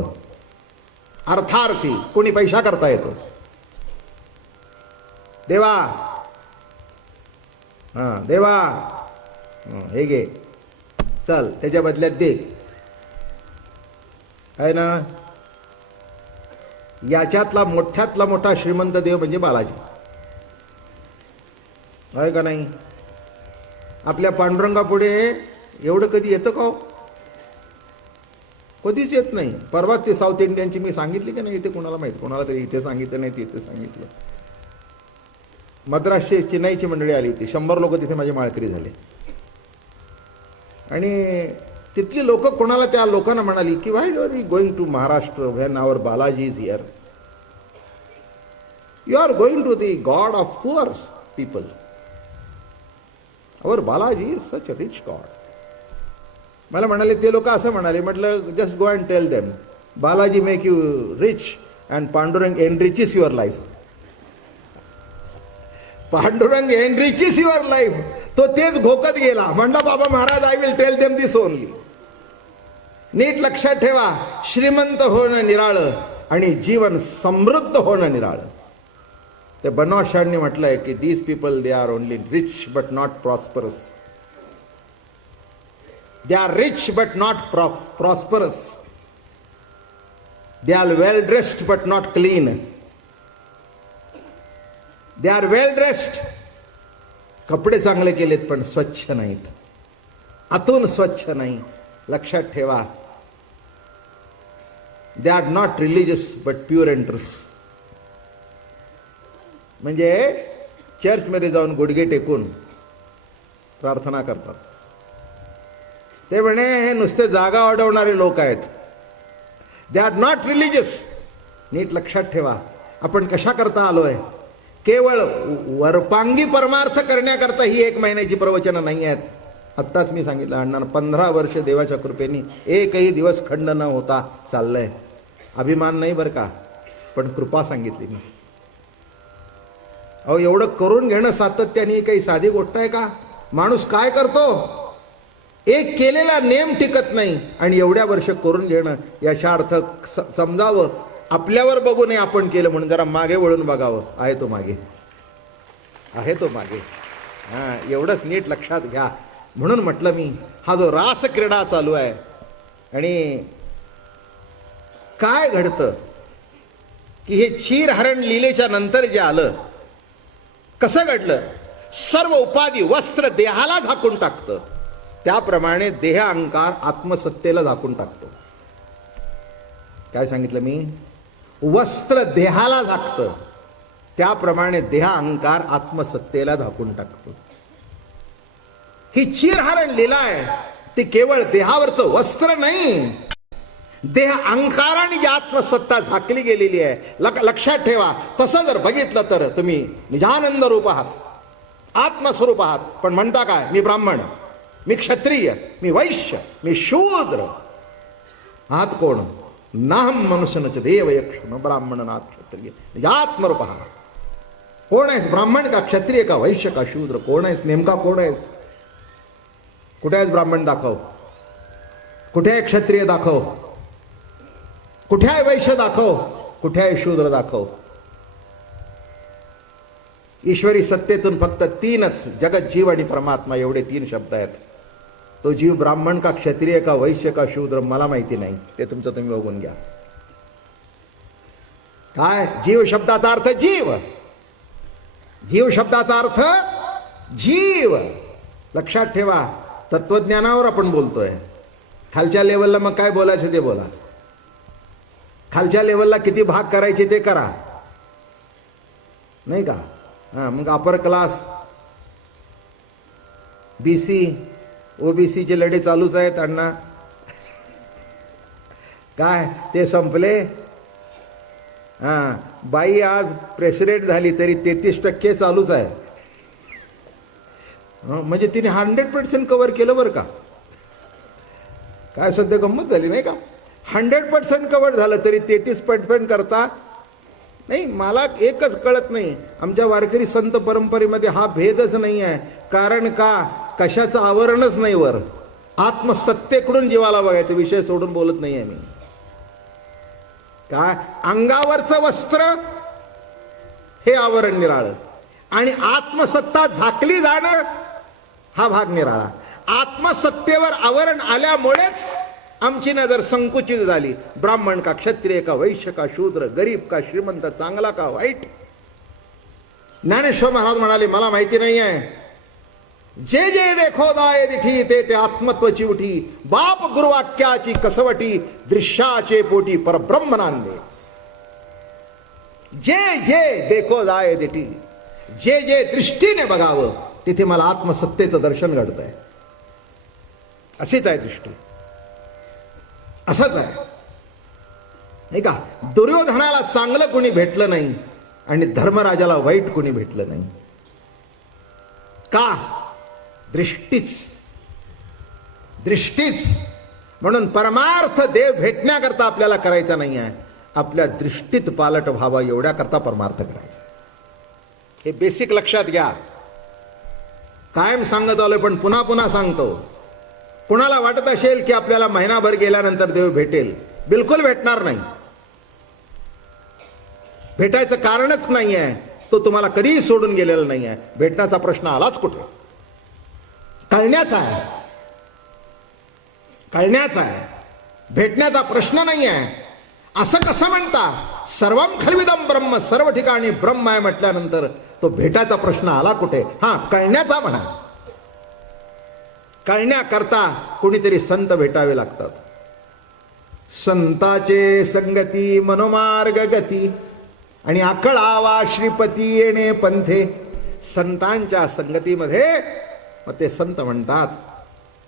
अर्थार्थी, कोणी पैसा करता येतो. देवा, देवा, हे घे, चल त्याच्या बदल्यात दे, आहे ना. याच्यातला मोठ्यातला मोठा श्रीमंत देव म्हणजे बालाजी, आहे का नाही. आपल्या पांडुरंगापुढे एवढं कधी येतं का? कधीच येत नाही. परवा ते साऊथ इंडियनची मी सांगितली की नाही, इथे कोणाला माहित, कोणाला तरी इथे सांगितलं नाही, तिथे सांगितलं. मद्रासची चेन्नईची मंडळी आली होती, 100 लोक तिथे माझे माळकरी झाले. आणि तिथली लोक कोणाला, त्या लोकांना म्हणाली की why you are going to Maharashtra when our Balaji is here. You are going to the god of poor people. Our Balaji is such a rich god. मला म्हणाले ते लोक असं म्हणाले. म्हटलं just go and tell them Balaji make you rich and Pandurang enriches your life. Pandurang enriches your life. तो तेच घोकत गेला. म्हणला Baba Maharaj, I will tell them this only. नीट लक्षात ठेवा, श्रीमंत होणं निराळं आणि जीवन समृद्ध होणं निराळं. ते बनवाशांनी म्हटलंय की these people they are only rich but not prosperous. They are rich but not prosperous. They are well dressed but not clean. They are well dressed. कपडे चांगले केलेत पण स्वच्छ नाहीत, आतून स्वच्छ नाही. लक्षात ठेवा. They are not religious but pure enters. म्हणजे चर्चमध्ये जाऊन गुडघे टेकून प्रार्थना करतात. ते म्हणे हे नुसते जागा अडवणारे लोक आहेत. They are not religious. नीट लक्षात ठेवा, आपण कशा करता आलोय? केवळ वरपांगी परमार्थ करण्याकरता ही 1 महिन्याची प्रवचनं नाही आहेत. आत्ताच मी सांगितलं अण्णांना, 15 वर्ष देवाच्या कृपेने एकही दिवस खंड न होता चाललंय. अभिमान नाही बरं का, पण कृपा सांगितली मी. अहो, एवढं करून घेणं सातत्याने काही साधी गोष्ट आहे का? माणूस काय करतो? एक केलेला नेम टिकत नाही आणि एवढ्या वर्ष करून घेणं याचा अर्थ समजावं. आपल्यावर बघू नये आपण केलं म्हणून, जरा मागे वळून बघावं. आहे तो मागे, आहे तो मागे. एवढंच नीट लक्षात घ्या. म्हणून म्हटलं मी, हा जो रास क्रीडा चालू आहे आणि काय घडतं की हे क्षीरहरण लीलेच्या नंतर जे आलं, कसं घडलं? सर्व उपाधी वस्त्र देहाला झाकून टाकतं, त्याप्रमाणे देह अहंकार आत्मसत्तेला झाकून टाकतो. काय सांगितलं मी? वस्त्र देहाला झाकतं, त्याप्रमाणे देह अहंकार आत्मसत्तेला झाकून टाकतो. ही चिरहरण लीला आहे. ती केवळ देहावरचं वस्त्र नाही, देह अहंकाराने जी आत्मसत्ता झाकली गेलेली आहे. लक्षात ठेवा. तसं जर बघितलं तर तुम्ही निजानंद रूप आहात, आत्मस्वरूप आहात. पण म्हणता काय? मी ब्राह्मण, मी क्षत्रिय, मी वैश्य, मी शूद्र. आहात कोण? नाहम मनुष्यनच देव यक्ष न ब्राह्मण ना क्षत्रिय. आत्मरूप आहात. कोण आहेस? ब्राह्मण का क्षत्रिय का वैश्य का शूद्र? कोण आहेस? नेमका कोण आहेस? कुठे आहेस ब्राह्मण? दाखव. कुठे आहे क्षत्रिय? दाखव. कुठे आहे वैश्य? दाखव. कुठे आहे शूद्र? दाखव. ईश्वरी सत्तेतून फक्त 3च, जगत, जीव आणि परमात्मा, एवढे 3 शब्द आहेत. तो जीव ब्राह्मण का क्षत्रिय का वैश्य का शूद्र मला माहिती नाही, ते तुमचं तुम्ही बघून घ्या. काय जीव शब्दाचा अर्थ? जीव. जीव शब्दाचा अर्थ जीव. लक्षात ठेवा. तत्वज्ञानावर आपण बोलतोय. खालच्या लेवलला मग काय बोलायचं ते बोला. खालच्या लेवलला किती भाग करायचे ते करा, नाही का? मग अपर क्लास, BC, OBCचे लढे चालूच आहेत अण्णा. काय ते संपले? बाई आज प्रेसिडेंट झाली तरी 33% चालूच आहे. म्हणजे तिने 100% कव्हर केलं बरं का. काय सध्या गंमत झाली नाही का? 100% कव्हर झालं तरी 33% करता नाही. मला एकच कळत नाही, आमच्या वारकरी संत परंपरेमध्ये हा भेदच नाही आहे. कारण का? कशाचं आवरणच नाही वर. आत्मसत्तेकडून जीवाला बघायचा विषय सोडून बोलत नाही आहे मी. काय अंगावरचं वस्त्र हे आवरण निराळं आणि आत्मसत्ता झाकली जाणं हा भाग निराळा. आत्मसत्तेवर आवरण आल्यामुळेच आमची नजर संकुचित झाली. ब्राह्मण का क्षत्रिय का वैश्य का शूद्र, गरीब का श्रीमंत, चांगला का वाईट. ज्ञानेश्वर महाराज म्हणाले मला माहिती नाही आहे. जे जे देखो दाय दिठी ते ते आत्मत्वची उठी. बाप गुरुवाक्याची कसवटी दृश्याचे पोटी परब्रह्म नांदे. जे जे देखो जाय दिठी, जे जे दृष्टीने बघावं तिथे मला आत्मसत्तेचं दर्शन घडतंय. अशीच आहे दृष्टी, असंच आहे नाही का. दुर्योधनाला चांगलं कोणी भेटलं नाही आणि धर्मराजाला वाईट कोणी भेटलं नाही. का? दृष्टीच. दृष्टीच. म्हणून परमार्थ देव भेटण्याकरता आपल्याला करायचा नाही आहे, आपल्या दृष्टीत पालट व्हावा एवढ्याकरता परमार्थ करायचा. हे बेसिक लक्षात घ्या. कायम सांगत आलोय पण पुन्हा पुन्हा सांगतो. कुणाला वाटत असेल की आपल्याला महिनाभर गेल्यानंतर देव भेटेल, बिलकुल भेटणार नाही. भेटायचं कारणच नाही आहे. तो तुम्हाला कधीही सोडून गेलेला नाही आहे. भेटण्याचा प्रश्न आलाच कुठे? कळण्याचा आहे. कळण्याचा आहे, भेटण्याचा प्रश्न नाही आहे. असं कसं म्हणता? सर्वम खल्विदम ब्रह्म, सर्व ठिकाणी ब्रह्म आहे म्हटल्यानंतर तो भेटायचा प्रश्न आला कुठे? हा, कळण्याचा म्हणा. कळण्याकरता कोणीतरी संत भेटावे लागतात. संताचे संगती मनोमार्ग गती आणि आकळावा श्रीपती येणे पंथे. संतांच्या संगतीमध्ये मग ते संत म्हणतात,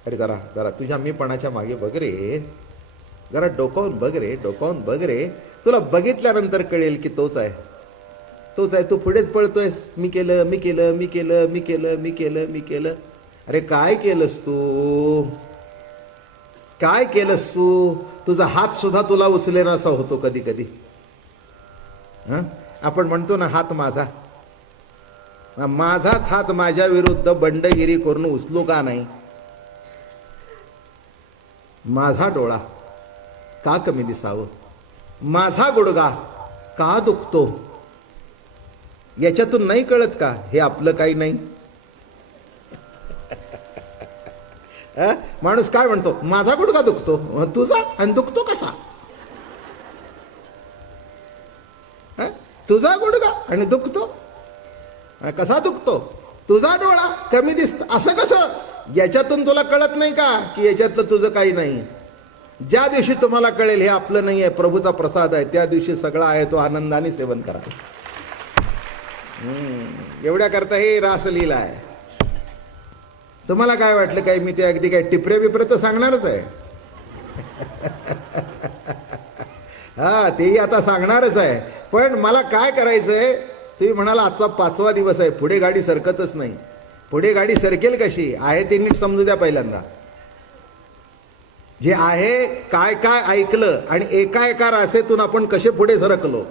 अरे जरा जरा तुझ्या मीपणाच्या मागे बघ रे, जरा डोकावून बघ रे, डोकावून बघ रे. तुला बघितल्यानंतर कळेल की तोच आहे, तोच आहे. तू पुढेच पळतोयस. मी केलं, मी केलं, मी केलं, मी केलं, मी केलं, मी केलं. अरे काय केलंस तू? काय केलंस तू? तुझा हात सुद्धा तुला उचलेना असा होतो कधी कधी. आपण म्हणतो ना हात माझा. माझाच हात माझ्या विरुद्ध बंडगिरी करून उचलू का नाही? माझा डोळा का कमी दिसावं? माझा गुडघा का दुखतो? याच्यातून नाही कळत का हे आपलं काही नाही? माणूस काय म्हणतो? माझा गुडघा दुखतो. तुझा? आणि दुखतो कसा? तुझा गुडघा आणि दुखतो कसा? दुखतो. तुझा डोळा कमी दिसतो असं कसं? याच्यातून तुला कळत नाही का की याच्यातलं तुझं काही नाही? ज्या दिवशी तुम्हाला कळेल हे आपलं नाही आहे, प्रभूचा प्रसाद आहे, त्या दिवशी सगळा आहे तो आनंदाने सेवन करा. एवढ्या करता हे रासलीला आहे. तुम्हाला काय वाटलं काय मी ते अगदी काय टिपरे बिपरे तर सांगणारच आहे. हा, तेही आता सांगणारच आहे. पण मला काय करायचंय? तुम्ही म्हणाला आजचा 5वा दिवस आहे, पुढे गाडी सरकतच नाही. पुढे गाडी सरकेल कशी? आहे ते नीट समजू द्या पहिल्यांदा. जे आहे काय काय ऐकलं आणि एका एका रासेतून आपण कसे पुढे सरकलो.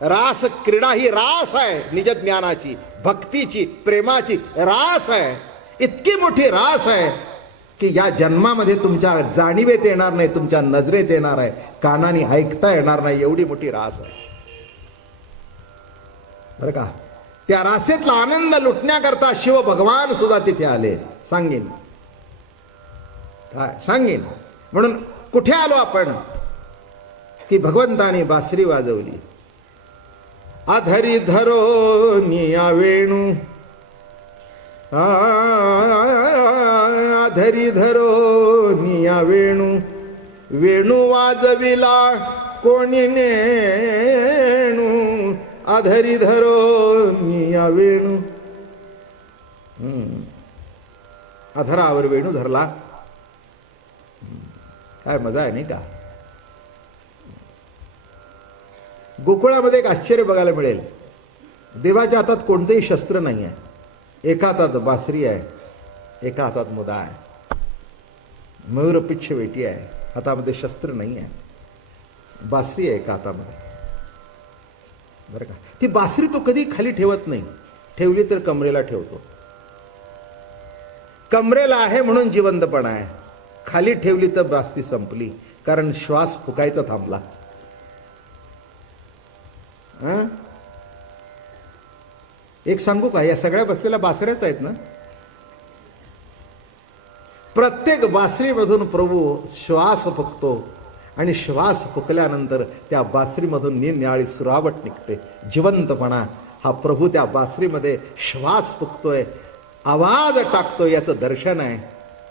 रास क्रीडा ही रास आहे निजज्ञानाची, भक्तीची, प्रेमाची रास आहे. इतकी मोठी रास आहे की या जन्मामध्ये तुमच्या जाणीवेत येणार नाही, तुमच्या नजरेत येणार आहे, कानाने ऐकता येणार नाही, एवढी मोठी रास आहे बरं का. त्या रासेतला आनंद लुटण्याकरता शिव भगवान सुद्धा तिथे आले. सांगेन काय सांगेन. म्हणून कुठे आलो आपण? की भगवंताने बासरी वाजवली. अधरी धरो निया वेणू, अधरी धरो निया वेणू, वेणू वाजविला कोणी नेणू, अधरी धरो निया वेणू. अधरावर वेणू धरला. काय मजा आहे नाही का? गोकुळामध्ये एक आश्चर्य बघायला मिळेल. देवाच्या हातात कोणतेही शस्त्र नाही आहे. एका हातात बासरी आहे, एका हातात मुदा आहे, मयूरपिच्छ वेटी आहे, हातामध्ये शस्त्र नाही आहे, बासरी आहे एका हातामध्ये बरं का. ती बासरी तो कधी खाली ठेवत नाही. ठेवली तर कमरेला ठेवतो. कमरेला आहे म्हणून जिवंतपणा आहे. खाली ठेवली तर बासरी संपली, कारण श्वास फुकायचा थांबला. हं? एक सांगू का, या सगळ्या बसलेल्या बासऱ्याच आहेत ना. प्रत्येक बासरीमधून प्रभू श्वास फुकतो आणि श्वास फुकल्यानंतर त्या बासरीमधून निरनिराळी सुरावट निघते, जिवंतपणा. हा प्रभू त्या बासरीमध्ये श्वास फुकतोय, आवाज टाकतोय, याचं दर्शन आहे.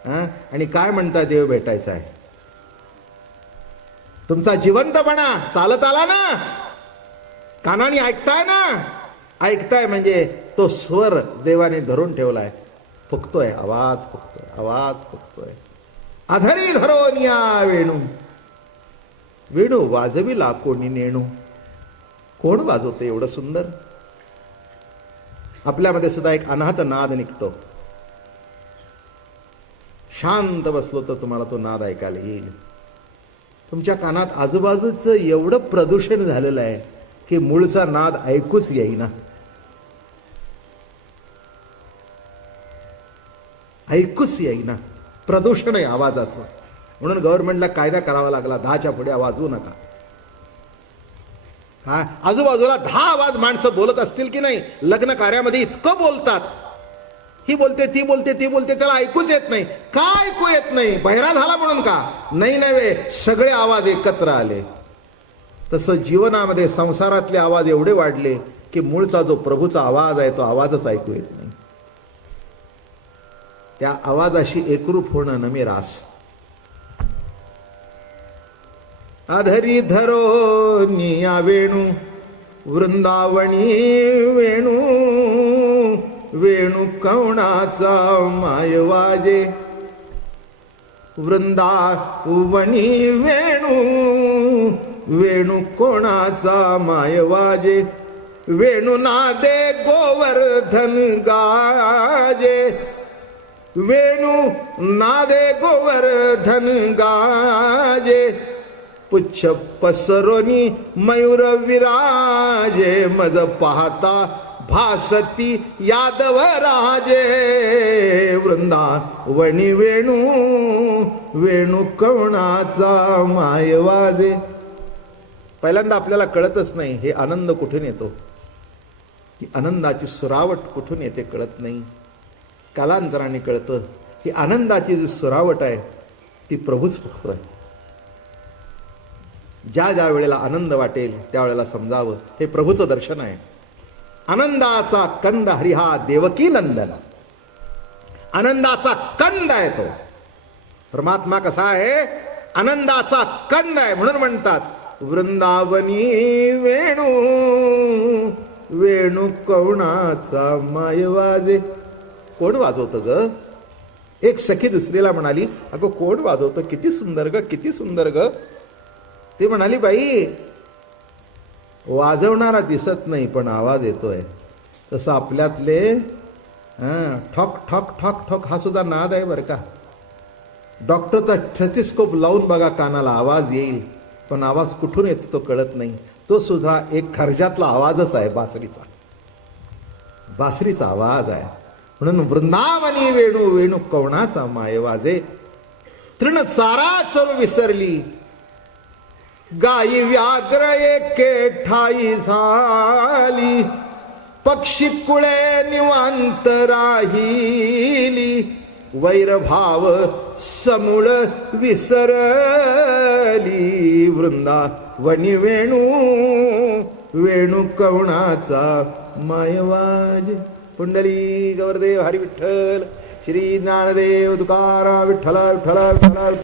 हं? आणि काय म्हणता, देव भेटायचा आहे. तुमचा जिवंतपणा चालत आला ना, कानाने ऐकताय ना, ऐकताय म्हणजे तो स्वर देवाने धरून ठेवलाय, फुकतोय, आवाज फुकतोय, आवाज फुकतोय. अधरी धरोनिया वेणू, वेणू वाजविला कोणी नेणू. कोण वाजवते एवढं सुंदर. आपल्यामध्ये सुद्धा एक अनाहत नाद निघतो. शांत बसलो तर तुम्हाला तो नाद ऐकायला येईल. तुमच्या कानात आजूबाजूचं एवढं प्रदूषण झालेलं आहे की मूळचा नाद ऐकूच येईना, ऐकूच येईना. प्रदूषण आहे आवाजाचं. म्हणून गव्हर्नमेंटला कायदा करावा लागला, 10च्या पुढे आवाज होऊ नका. हा, आजूबाजूला 10 आवाज माणसं बोलत असतील की नाही, लग्न कार्यामध्ये इतकं बोलतात, ही बोलते, ती बोलते, ती बोलते, त्याला ऐकूच येत नाही. का ऐकू येत नाही? बहिरा झाला म्हणून का? नाही नव्हे, सगळे आवाज एकत्र आले. तसं जीवनामध्ये संसारातले आवाज एवढे वाढले की मूळचा जो प्रभूचा आवाज आहे तो आवाजच ऐकू येत नाही. त्या आवाजाशी एकरूप होणं नमे रास. अधरी धरो निया वेणू, वृंदावनी वेणू, वेणू कवणाचा माय वाजे. वृंदावनी वेणू, वेणू कोणाचा माय वाजे. वेणू नादे गोवर्धन गाजे. वेणू नादे गोवर्धन गाजे. पुच्छ पसरोनी मयूर विराजे. मज पाहता भासती यादव राजे. वृंदावनी वेणू, वेणू कवणाचा माय वाजे. पहिल्यांदा आपल्याला कळतच नाही हे आनंद कुठून येतो, ती आनंदाची सुरावट कुठून येते कळत नाही. कालांतराने कळतं ही आनंदाची जी सुरावट आहे ती प्रभूच फुकतोय. ज्या ज्या वेळेला आनंद वाटेल त्यावेळेला समजावं हे प्रभूचं दर्शन आहे. आनंदाचा कंद हरी हा देवकी नंदन. आनंदाचा कंद आहे तो. परमात्मा कसा आहे? आनंदाचा कंद आहे. म्हणून म्हणतात वृंदावनी वेणू, वेणू कवणाचा माय वाजे. कोण वाजवतं ग? एक सखी दुसरीला म्हणाली, अगं कोण वाजवतं? किती सुंदर ग, किती सुंदर ग. ती म्हणाली, बाई वाजवणारा दिसत नाही पण आवाज येतोय. तसं आपल्यातले ठॉक ठॉक ठॉक ठॉक हा सुद्धा नाद आहे बरं का. डॉक्टरचा स्टेथोस्कोप लावून बघा, कानाला आवाज येईल पण आवाज कुठून येतो तो कळत नाही. तो सुद्धा एक खर्जातला आवाजच आहे, बासरीचा. बासरीचा आवाज आहे. म्हणून वृंदावनी वेणू, वेणू कवणाचा माय वाजे. तृण चारा चरू विसरली, गायी व्याघ्र एके ठाई झाली. पक्षी कुळे निवांत राहिली, वैरभाव समूळ विसरली. वृंदावनी वेणू, वेणू कवणाचा माय वाजे. पुंडली गौरदेव हरी विठ्ठल, श्री ज्ञानदेव तुकाराम विठ्ठल विठ्ठल विठ्ठल.